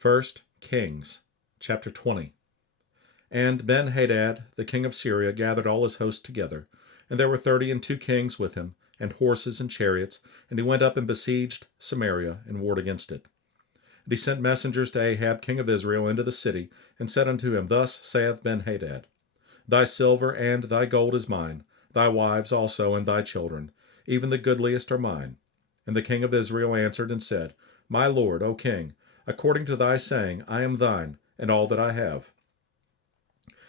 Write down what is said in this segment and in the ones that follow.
First Kings, chapter 20. And Ben-Hadad, the king of Syria, gathered all his host together, and there were 32 kings with him, and horses and chariots, and he went up and besieged Samaria, and warred against it. And he sent messengers to Ahab, king of Israel, into the city, and said unto him, Thus saith Ben-Hadad, Thy silver and thy gold is mine, thy wives also and thy children, even the goodliest are mine. And the king of Israel answered and said, My lord, O king, according to thy saying, I am thine, and all that I have.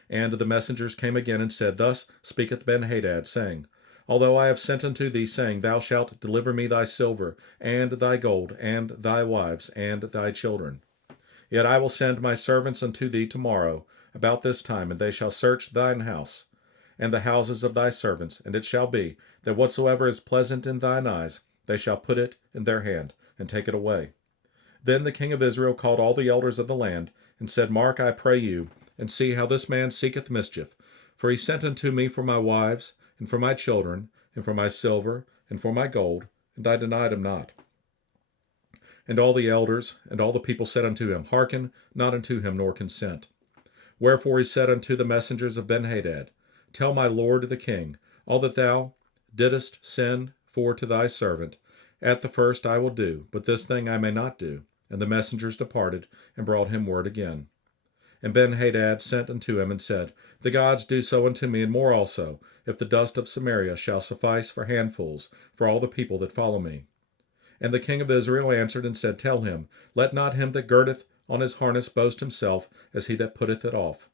And the messengers came again and said, Thus speaketh Ben-Hadad, saying, Although I have sent unto thee, saying, Thou shalt deliver me thy silver, and thy gold, and thy wives, and thy children. Yet I will send my servants unto thee tomorrow, about this time, and they shall search thine house, and the houses of thy servants, and it shall be, that whatsoever is pleasant in thine eyes, they shall put it in their hand, and take it away. Then the king of Israel called all the elders of the land, and said, Mark, I pray you, and see how this man seeketh mischief. For he sent unto me for my wives, and for my children, and for my silver, and for my gold, and I denied him not. And all the elders and all the people said unto him, Hearken not unto him, nor consent. Wherefore he said unto the messengers of Ben-Hadad, Tell my lord the king, all that thou didst send for to thy servant, at the first I will do, but this thing I may not do. And the messengers departed, and brought him word again. And Ben-Hadad sent unto him, and said, The gods do so unto me, and more also, if the dust of Samaria shall suffice for handfuls for all the people that follow me. And the king of Israel answered and said, Tell him, Let not him that girdeth on his harness boast himself as he that putteth it off.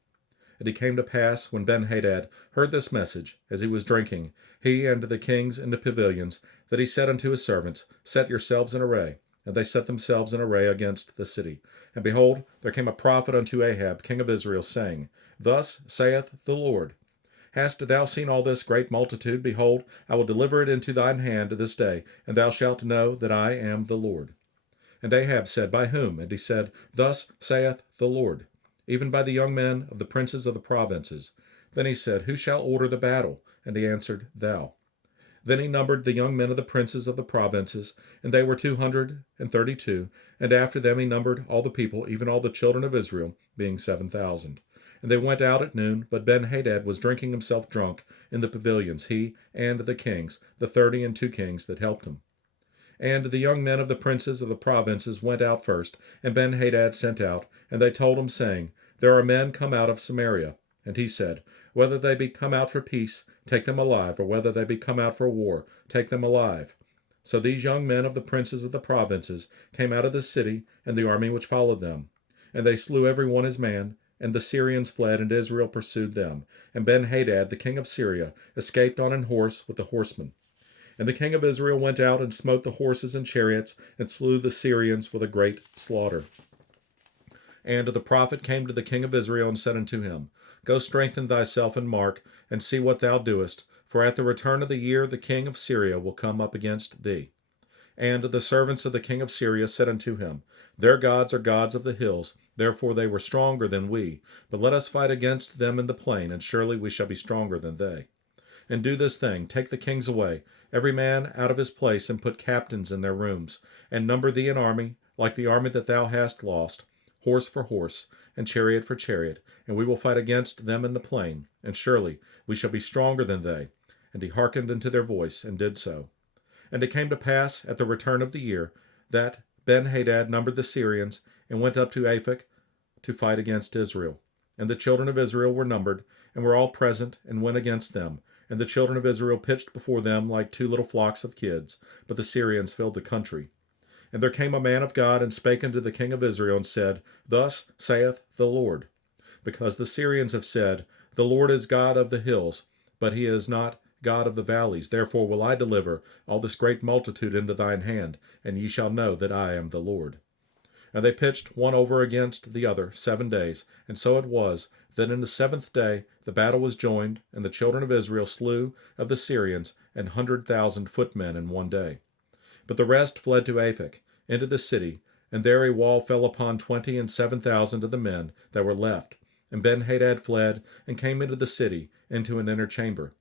And it came to pass, when Ben-Hadad heard this message, as he was drinking, he and the kings in the pavilions, that he said unto his servants, Set yourselves in array. And they set themselves in array against the city. And behold, there came a prophet unto Ahab, king of Israel, saying, Thus saith the Lord, Hast thou seen all this great multitude? Behold, I will deliver it into thine hand this day, and thou shalt know that I am the Lord. And Ahab said, By whom? And he said, Thus saith the Lord, even by the young men of the princes of the provinces. Then he said, Who shall order the battle? And he answered, Thou. Then he numbered the young men of the princes of the provinces, and they were 232. And after them he numbered all the people, even all the children of Israel, being 7,000. And they went out at noon, but Ben-Hadad was drinking himself drunk in the pavilions, he and the kings, the 32 kings that helped him. And the young men of the princes of the provinces went out first, and Ben-Hadad sent out, and they told him, saying, There are men come out of Samaria. And he said, Whether they be come out for peace, take them alive, or whether they be come out for war, take them alive. So these young men of the princes of the provinces came out of the city, and the army which followed them. And they slew every one his man, and the Syrians fled, and Israel pursued them. And Ben-Hadad, the king of Syria, escaped on an horse with the horsemen. And the king of Israel went out and smote the horses and chariots, and slew the Syrians with a great slaughter. And the prophet came to the king of Israel, and said unto him, Go strengthen thyself and mark, and see what thou doest, for at the return of the year the king of Syria will come up against thee. And the servants of the king of Syria said unto him, Their gods are gods of the hills, therefore they were stronger than we. But let us fight against them in the plain, and surely we shall be stronger than they. And do this thing, take the kings away, every man out of his place, and put captains in their rooms, and number thee an army, like the army that thou hast lost, horse for horse, and chariot for chariot, and we will fight against them in the plain, and surely we shall be stronger than they. And he hearkened unto their voice, and did so. And it came to pass at the return of the year, that Ben-Hadad numbered the Syrians, and went up to Aphek to fight against Israel. And the children of Israel were numbered, and were all present, and went against them. And the children of Israel pitched before them like 2 little flocks of kids, but the Syrians filled the country. And there came a man of God, and spake unto the king of Israel, and said, Thus saith the Lord, because the Syrians have said, The Lord is God of the hills, but he is not God of the valleys. Therefore will I deliver all this great multitude into thine hand, and ye shall know that I am the Lord. And they pitched one over against the other 7 days, and so it was, that in the 7th day the battle was joined, and the children of Israel slew of the Syrians 100,000 footmen in one day. But the rest fled to Aphek, into the city, and there a wall fell upon 27,000 of the men that were left. And Ben-Hadad fled, and came into the city, into an inner chamber.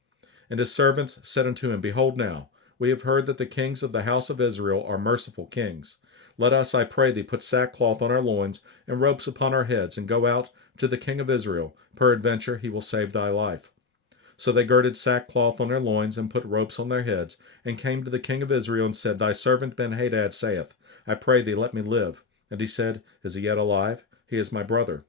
And his servants said unto him, Behold now, we have heard that the kings of the house of Israel are merciful kings. Let us, I pray thee, put sackcloth on our loins, and ropes upon our heads, and go out to the king of Israel. Peradventure he will save thy life. So they girded sackcloth on their loins, and put ropes on their heads, and came to the king of Israel, and said, Thy servant Benhadad saith, I pray thee, let me live. And he said, Is he yet alive? He is my brother.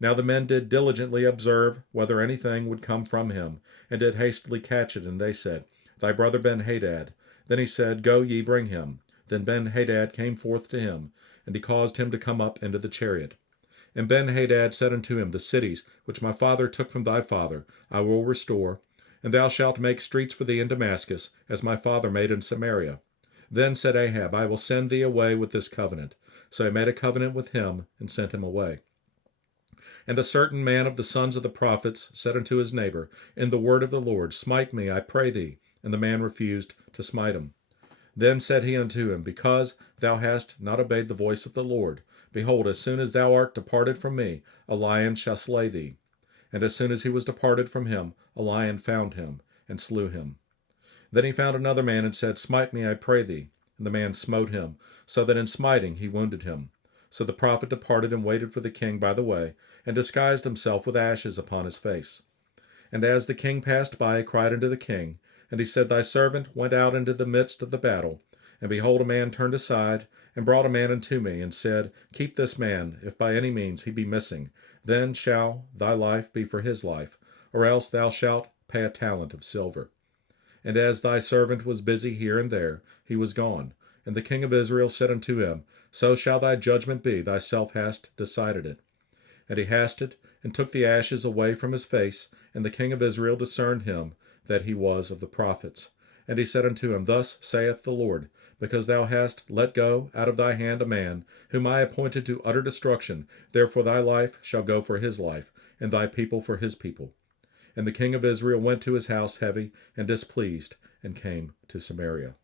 Now the men did diligently observe whether anything would come from him, and did hastily catch it. And they said, Thy brother Benhadad. Then he said, Go ye, bring him. Then Benhadad came forth to him, and he caused him to come up into the chariot. And Benhadad said unto him, The cities which my father took from thy father I will restore, and thou shalt make streets for thee in Damascus, as my father made in Samaria. Then said Ahab, I will send thee away with this covenant. So he made a covenant with him, and sent him away. And a certain man of the sons of the prophets said unto his neighbor, In the word of the Lord, smite me, I pray thee. And the man refused to smite him. Then said he unto him, Because thou hast not obeyed the voice of the Lord, behold, as soon as thou art departed from me, a lion shall slay thee. And as soon as he was departed from him, a lion found him, and slew him. Then he found another man, and said, Smite me, I pray thee. And the man smote him, so that in smiting he wounded him. So the prophet departed and waited for the king by the way, and disguised himself with ashes upon his face. And as the king passed by, he cried unto the king, and he said, Thy servant went out into the midst of the battle, and behold, a man turned aside, and brought a man unto me, and said, Keep this man, if by any means he be missing, then shall thy life be for his life, or else thou shalt pay a talent of silver. And as thy servant was busy here and there, he was gone. And the king of Israel said unto him, So shall thy judgment be, thyself hast decided it. And he hasted, and took the ashes away from his face, and the king of Israel discerned him, that he was of the prophets. And he said unto him, Thus saith the Lord, because thou hast let go out of thy hand a man, whom I appointed to utter destruction, therefore thy life shall go for his life, and thy people for his people. And the king of Israel went to his house heavy and displeased, and came to Samaria.